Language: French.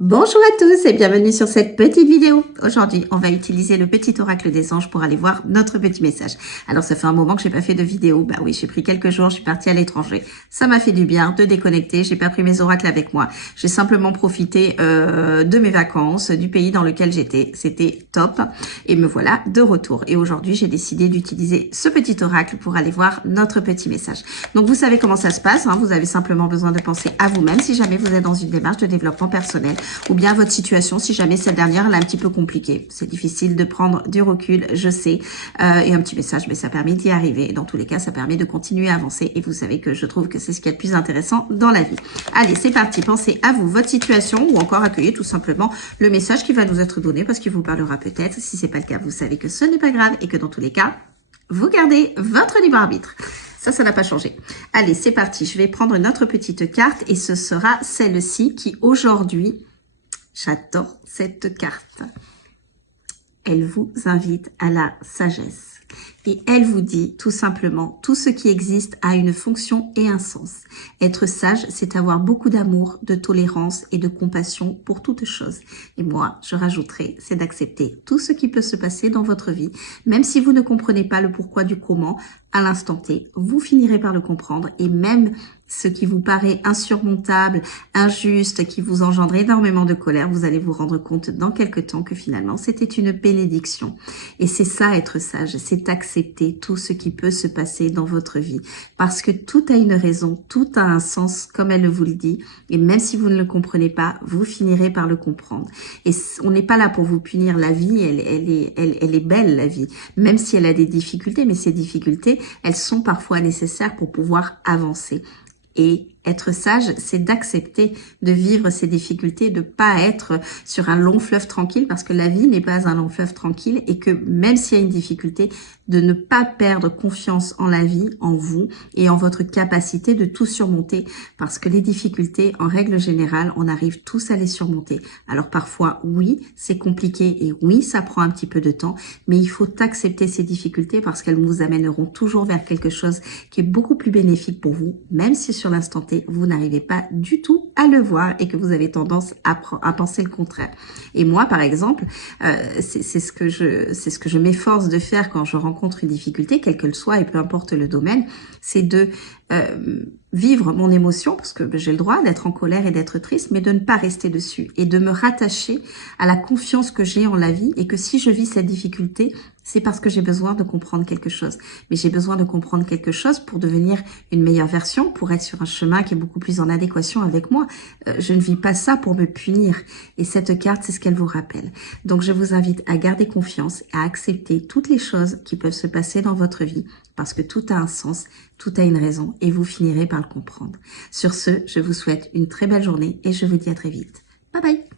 Bonjour à tous et bienvenue sur cette petite vidéo. Aujourd'hui, on va utiliser le petit oracle des anges pour aller voir notre petit message. Alors, ça fait un moment que j'ai pas fait de vidéo. Bah oui, j'ai pris quelques jours, je suis partie à l'étranger. Ça m'a fait du bien de déconnecter. J'ai pas pris mes oracles avec moi. J'ai simplement profité de mes vacances, du pays dans lequel j'étais. C'était top. Et me voilà de retour. Et aujourd'hui, j'ai décidé d'utiliser ce petit oracle pour aller voir notre petit message. Donc, vous savez comment ça se passe. Hein. Vous avez simplement besoin de penser à vous-même si jamais vous êtes dans une démarche de développement personnel. Ou bien votre situation, si jamais cette dernière elle est un petit peu compliquée. C'est difficile de prendre du recul, je sais. Et un petit message, mais ça permet d'y arriver. Dans tous les cas, ça permet de continuer à avancer. Et vous savez que je trouve que c'est ce qu'il y a de plus intéressant dans la vie. Allez, c'est parti. Pensez à vous, votre situation, ou encore accueillez tout simplement le message qui va nous être donné parce qu'il vous parlera peut-être. Si c'est pas le cas, vous savez que ce n'est pas grave et que dans tous les cas, vous gardez votre libre arbitre. Ça n'a pas changé. Allez, c'est parti. Je vais prendre une autre petite carte et ce sera celle-ci qui aujourd'hui... J'adore cette carte. Elle vous invite à la sagesse. Et elle vous dit tout simplement, tout ce qui existe a une fonction et un sens. Être sage, c'est avoir beaucoup d'amour, de tolérance et de compassion pour toute chose. Et moi, je rajouterai, c'est d'accepter tout ce qui peut se passer dans votre vie, même si vous ne comprenez pas le pourquoi du comment, à l'instant T, vous finirez par le comprendre et même ce qui vous paraît insurmontable, injuste, qui vous engendre énormément de colère, vous allez vous rendre compte dans quelques temps que finalement c'était une bénédiction. Et c'est ça être sage, c'est accepter tout ce qui peut se passer dans votre vie. Parce que tout a une raison, tout a un sens, comme elle vous le dit. Et même si vous ne le comprenez pas, vous finirez par le comprendre. Et on n'est pas là pour vous punir. La vie, elle est belle, la vie. Même si elle a des difficultés, mais ces difficultés, elles sont parfois nécessaires pour pouvoir avancer. Et être sage, c'est d'accepter de vivre ces difficultés, de pas être sur un long fleuve tranquille, parce que la vie n'est pas un long fleuve tranquille et que même s'il y a une difficulté, de ne pas perdre confiance en la vie, en vous et en votre capacité de tout surmonter, parce que les difficultés, en règle générale, on arrive tous à les surmonter. Alors parfois, oui, c'est compliqué et oui, ça prend un petit peu de temps, mais il faut accepter ces difficultés parce qu'elles vous amèneront toujours vers quelque chose qui est beaucoup plus bénéfique pour vous, même si sur l'instant T, vous n'arrivez pas du tout à le voir et que vous avez tendance à penser le contraire. Et moi, par exemple, c'est ce que je m'efforce de faire quand je rencontre une difficulté, quelle qu'elle soit et peu importe le domaine, c'est de vivre mon émotion, parce que j'ai le droit d'être en colère et d'être triste, mais de ne pas rester dessus et de me rattacher à la confiance que j'ai en la vie et que si je vis cette difficulté, c'est parce que j'ai besoin de comprendre quelque chose. Mais j'ai besoin de comprendre quelque chose pour devenir une meilleure version, pour être sur un chemin qui est beaucoup plus en adéquation avec moi. Je ne vis pas ça pour me punir. Et cette carte, c'est ce qu'elle vous rappelle. Donc, je vous invite à garder confiance, à accepter toutes les choses qui peuvent se passer dans votre vie, parce que tout a un sens, tout a une raison, et vous finirez par le comprendre. Sur ce, je vous souhaite une très belle journée et je vous dis à très vite. Bye bye!